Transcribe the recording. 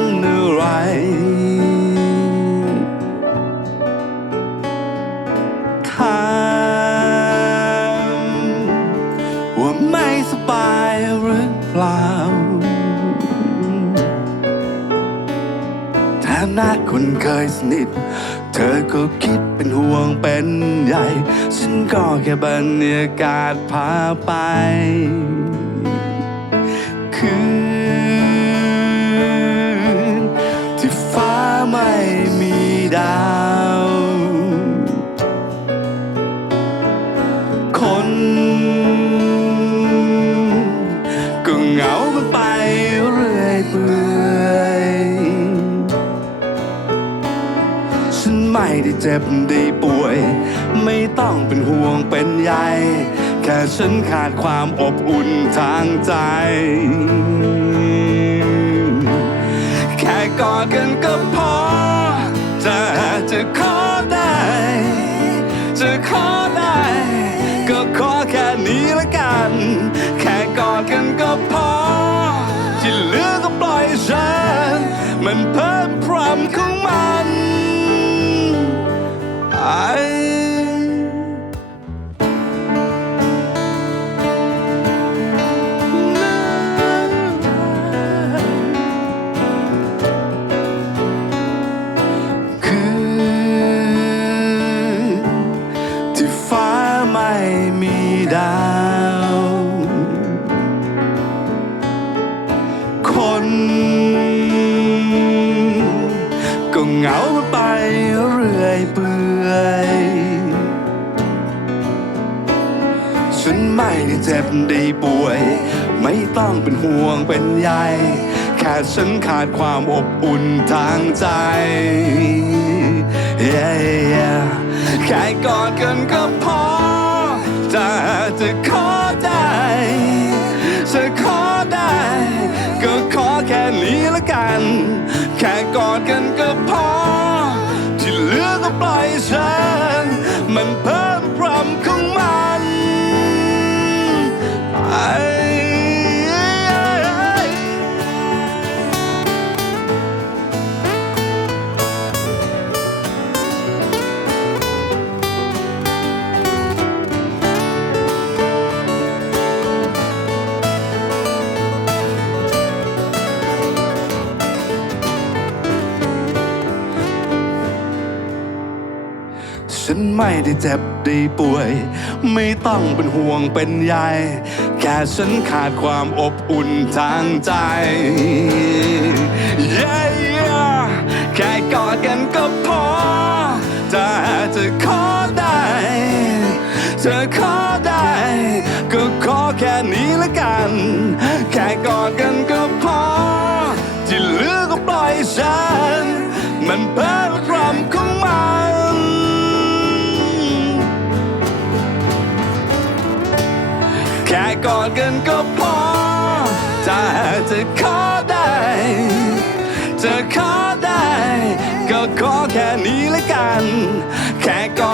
นอไร ข้ามว่าไม่สบายหรือเปล่าถ้านะคุณเคยสนิท เธอก็คิดเป็นห่วงเป็นใหญ่ ฉันก็แค่บรรยากาศพาไป ไม่ได้เจ็บได้ป่วย ไม่ต้องเป็นห่วงเป็นใยแค่ฉันขาดความอบอุ่นทางใจ แค่กอดกันก็พอ จะจะขอ ม่มีดาว คน ก็เหงาไปเรื่อยเปื่อยฉันไม่ได้เจ็บได้ป่วย ไม่ต้องเป็นห่วงเป็นใยแค่ฉันขาดความอบอุ่นทางใจ Yeah, yeah แค่กอดกันก็พอ ค่ก ฉันไม่ได้เจ็บได้ป่วย ไม่ต้องเป็นห่วงเป็นใยแค่ฉันขาดความอบอุ่นทางใจ Yeah, yeah แค่กอดกันก็พอจะจะขอได้จะขอได้ ก็ขอแค่นี้ละกัน แค่กอดกันก็พอ ที่เหลือก็ปล่อยฉัน มันเพ ค่กอดกันก็พอจะจะขอได้จะขอได้ ก็ขอแค่นี้ละกัน แค่กอด